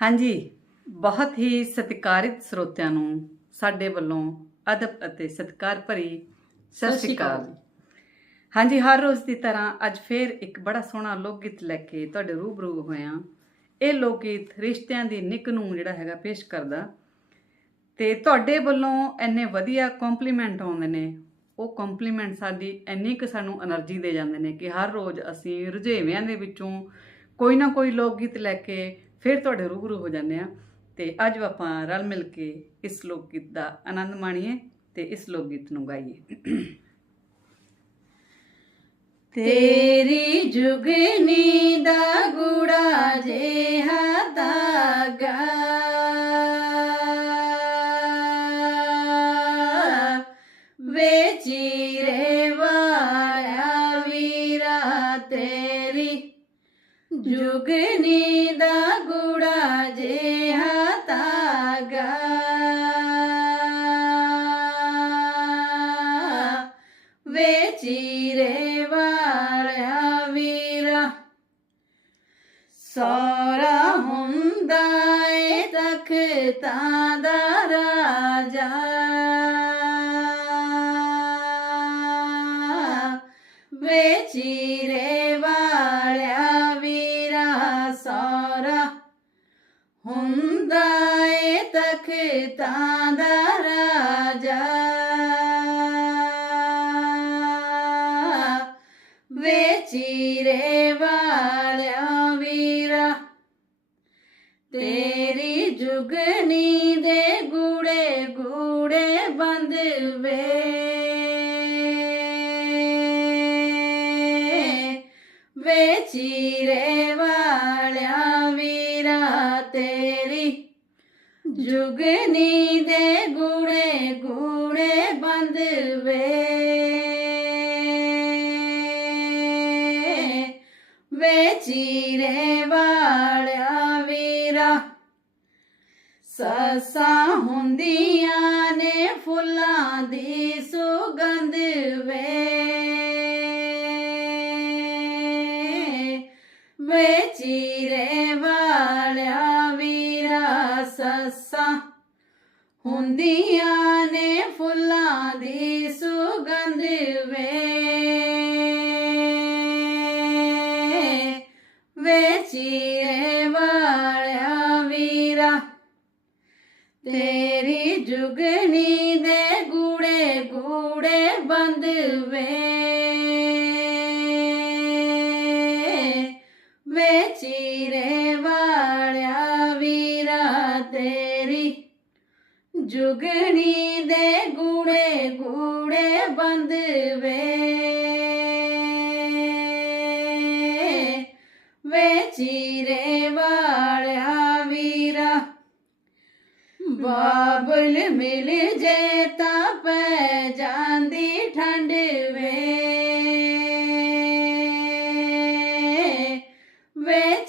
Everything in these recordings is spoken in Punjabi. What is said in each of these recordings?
ਹਾਂਜੀ ਬਹੁਤ ਹੀ ਸਤਿਕਾਰਿਤ ਸਰੋਤਿਆਂ ਨੂੰ ਸਾਡੇ ਵੱਲੋਂ ਅਦਬ ਅਤੇ ਸਤਿਕਾਰ ਭਰੀ ਸਤਿ ਸ਼੍ਰੀ ਅਕਾਲ ਹਾਂਜੀ ਹਰ ਰੋਜ਼ ਦੀ ਤਰ੍ਹਾਂ ਅੱਜ ਫੇਰ ਇੱਕ ਬੜਾ ਸੋਹਣਾ ਲੋਕ ਗੀਤ ਲੈ ਕੇ ਤੁਹਾਡੇ ਰੂਬਰੂ ਹੋਇਆ ਇਹ ਲੋਕ ਗੀਤ ਰਿਸ਼ਤਿਆਂ ਦੀ ਨਿੱਕ ਨੂੰ ਜਿਹੜਾ ਹੈਗਾ ਪੇਸ਼ ਕਰਦਾ। ਤੇ ਤੁਹਾਡੇ ਵੱਲੋਂ ਐਨੇ ਵਧੀਆ ਕੰਪਲੀਮੈਂਟ ਆਉਂਦੇ ਨੇ। ਉਹ ਕੰਪਲੀਮੈਂਟ ਸਾਡੀ ਐਨੀ ਕਿ ਸਾਨੂੰ એનર્ਜੀ ਦੇ ਜਾਂਦੇ ਨੇ ਕਿ ਹਰ ਰੋਜ਼ ਅਸੀਂ ਰੁਝੇਵਿਆਂ ਦੇ ਵਿੱਚੋਂ ਕੋਈ ਨਾ ਕੋਈ ਲੋਕ ਗੀਤ ਲੈ ਕੇ ਫਿਰ ਤੁਹਾਡੇ ਰੂਬਰੂ ਹੋ ਜਾਂਦੇ ਆ ਤੇ ਅੱਜ ਆਪਾਂ ਰਲ ਮਿਲ ਕੇ ਇਸ ਲੋਕ ਗੀਤ ਦਾ ਆਨੰਦ ਮਾਣੀਏ ਤੇ ਇਸ ਲੋਕ ਗੀਤ ਨੂੰ ਗਾਈਏ। ਤੇਰੀ ਜੁਗਨੀ ਦਾ ਗੁੜਾ ਜਿਹਾ ਦਾਗਾ ਵੇ ਚੀਰੇ ਵਾਲਿਆ ਵੀਰਾ, ਤੇਰੀ ਜੁਗਨੀ ਚੀਰੇ ਵਾਲਿਆ ਵੀਰਾ। ਸੋਰਾ ਹੁੰਦਾ ਏ ਤਖਤਾਂ ਦਾ ਰਾਜਾ। ਵੇ ਚੀਰੇ ਵਾਲਿਆ ਵੀਰਾ ਸੋਰਾ ਹੁੰਦਾ ਏ ਤਖਤਾਂ ਦਾ ਜੁਗਨੀ ਦੇ ਗੂੜੇ ਗੂੜੇ ਬੰਦ ਵੇ। ਵੇ ਚੀਰੇ ਵਾਲਿਆ ਵੀਰਾ ਤੇਰੀ। ਜੁਗਨੀ ਦੇ ਗੂੜੇ ਗੂੜੇ ਬੰਦ ਵੇ ਵੇ। ਅਸਾਂ ਹੁੰਦੀਆਂ ਨੇ ਫੁੱਲਾਂ ਦੀ ਸੁਗੰਧ ਵੇ। ਗੂੜੇ ਬੰਦ ਵੇ ਵੇ ਚੀਰੇ ਵਾਲਿਆ ਵੀਰਾ ਤੇਰੀ ਜੁਗਨੀ ਦੇ ਗੂੜੇ ਗੂੜੇ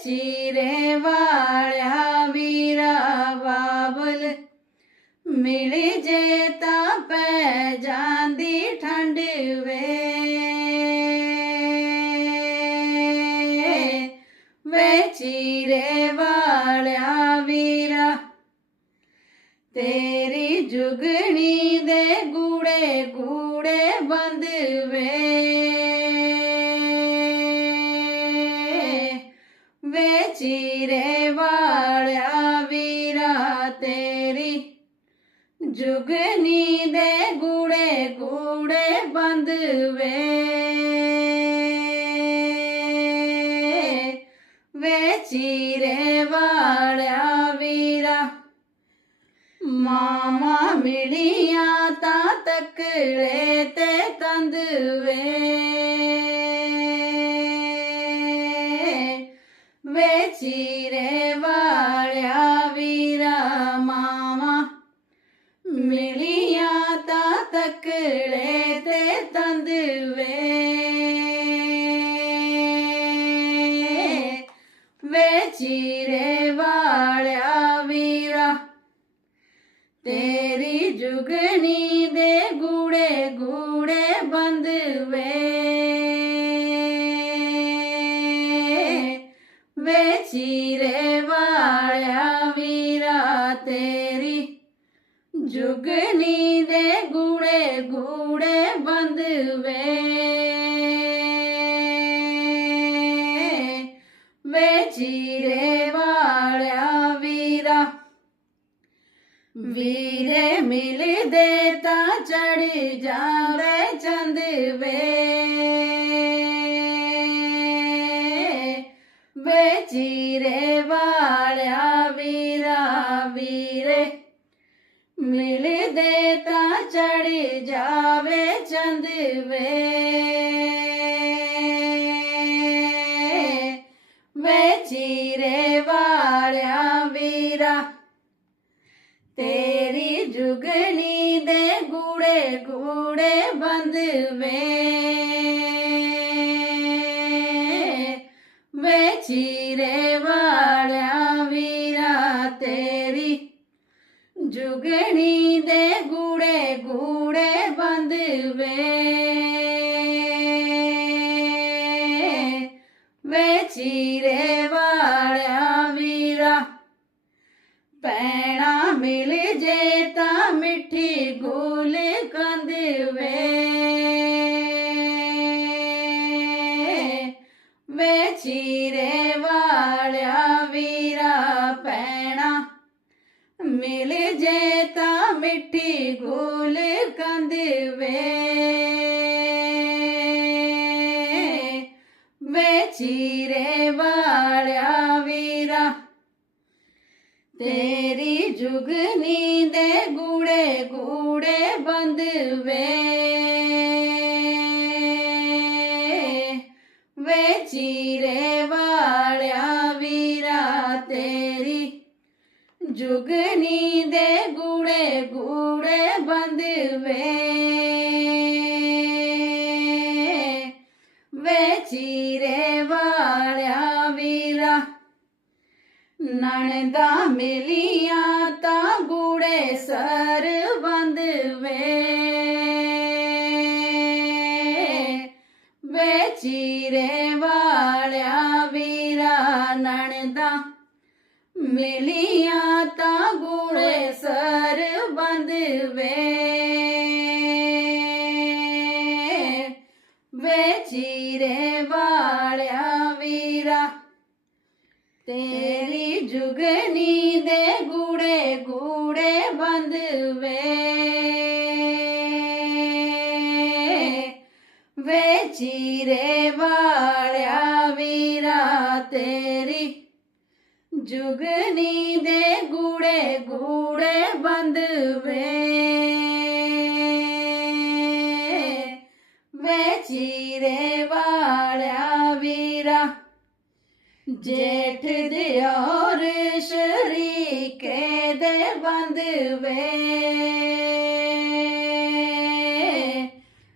ਚੀਰੇ ਵਾਲਿਆ ਵੀਰਾ ਬਾਬਲ। ਮਿਲ ਜੇ ਤਾਂ ਪੈ ਜਾਂਦੀ ਠੰਡ ਵੇ। ਵੇ ਚੀਰੇ ਵਾਲਿਆ ਵੀਰਾ, ਤੇਰੀ ਜੁਗਣੀ ਦੇ ਗੂੜੇ ਗੂੜੇ ਬੰਦ ਵੇ। ਵੇ ਚੀਰੇ ਵਾਲਿਆ ਵੀਰਾ ਤੇਰੀ। ਜੁਗਨੀ ਦੇ ਗੂੜੇ ਗੂੜੇ ਬੰਦ ਵੇ। ਵੇ ਚੀਰੇ ਵਾਲਿਆ ਵੀਰਾ। ਮਾਮਾ ਮਿਲੀਆਂ ਤਾਂ ਤਕੜੇ ਤੇ ਤੰਦ ਵੇ। ਵੇ ਵਾਲਿਆ ਵੀਰਾ ਮਾਮਾ ਮਿਲੀਆਂ ਤਾਂ ਤਕੜੇ ਤੇ ਤੰਦ ਵੇ। ਵੇ ਚੀਰੇ ਵਾਲਿਆ ਵੀਰਾ, ਤੇਰੀ ਜੁਗਨੀ ਦੇ ਗੂੜੇ ਗੂੜੇ ਬੰਦ ਵੇ। ਚੀਰੇ ਵਾਲਿਆ ਵੀਰਾ ਤੇਰੀ। ਜੁਗਨੀ ਦੇ ਗੂੜੇ ਗੂੜੇ ਬੰਦ ਵੇ ਵੇ ਚੀਰੇ ਵਾਲਿਆ ਵੀਰਾ। ਵੀਰੇ ਮਿਲਦੇ ਤਾਂ ਚੜ ਜਾਵੇ। ਵੇ ਚੀਰੇ ਵਾਲਿਆ ਵੀਰਾ ਵੀਰੇ, ਮਿਲਦੇ ਤਾਂ ਚੜ ਜਾਵੇ ਚੰਦ ਵੇ। ਵੇ ਚੀਰੇ ਵਾਲਿਆ ਵੀਰਾ, ਤੇਰੀ ਜੁਗਨੀ ਦੇ ਗੂੜੇ ਗੂੜੇ ਬੰਦ ਵੇ। ਵੇ ਚੀਰੇ ਵਾਲਿਆ ਵੀਰਾ ਤੇਰੀ ਜੁਗਣੀ ਦੇ ਗੂੜੇ ਗੂੜੇ ਬੰਦ ਵੇ ਵੇ ਵੇ ਚੀਰੇ ਵਾਲਿਆ ਵੀਰਾ, ਤੇਰੀ ਜੁਗਨੀ ਦੇ ਗੂੜੇ ਗੂੜੇ ਬੰਦ ਵੇ। ਵੇ ਚੀਰੇ ਵਾਲਿਆ ਵੀਰਾ, ਤੇਰੀ ਜੁਗਨੀ ਰੇ ਵਾਲਿਆ ਵੀਰਾ, ਨਣਦਾ ਮਿਲੀਆਂ ਤਾਂ ਗੂੜੇ ਸਰ ਬੰਦ ਵੇ ਵੇ ਚੀਰੇ ਵਾਲਿਆ ਵੀਰਾ, ਨਣਦਾ ਮਿਲੀਆਂ ਤਾਂ ਗੂੜੇ ਸਰ ਬੰਦ ਵੇ ਤੇਰੀ ਜੁਗਨੀ ਦੇ ਗੂੜੇ ਗੂੜੇ ਬੰਦ ਵੇ। ਵੇ ਚੀਰੇ ਵਾਲਿਆ ਵੀਰਾ, ਤੇਰੀ ਜੁਗਨੀ ਦੇ ਗੂੜੇ ਗੂੜੇ ਬੰਦ ਵੇ। ਵੇ ਚੀਰੇ ਜੇਠ ਦਿਓਰ ਸ਼ਰੀਕੇ ਦੇ ਬੰਦ ਵੇ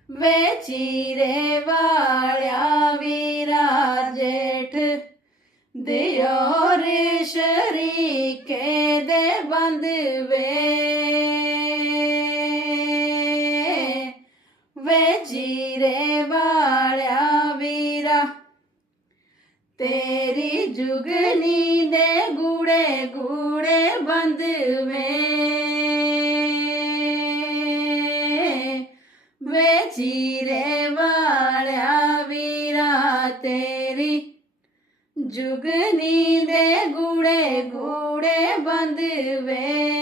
ਵੇ ਚੀਰੇ ਵਾਲਿਆ ਵੀਰਾ ਜੇਠ ਦਿਓਰ ਸ਼ਰੀਕੇ ਦੇ ਬੰਦ ਵੇ ਵੇ ਚੀਰੇ ਵਾਲਿਆ ਤੇਰੀ ਜੁਗਨੀ ਦੇ ਗੂੜੇ ਗੂੜੇ ਬੰਦ ਵੇ ਵੇ ਚੀਰੇ ਵਾਲਿਆ ਵੀਰਾ, ਤੇਰੀ ਜੁਗਨੀ ਦੇ ਗੂੜੇ ਗੂੜੇ ਬੰਦ ਵੇ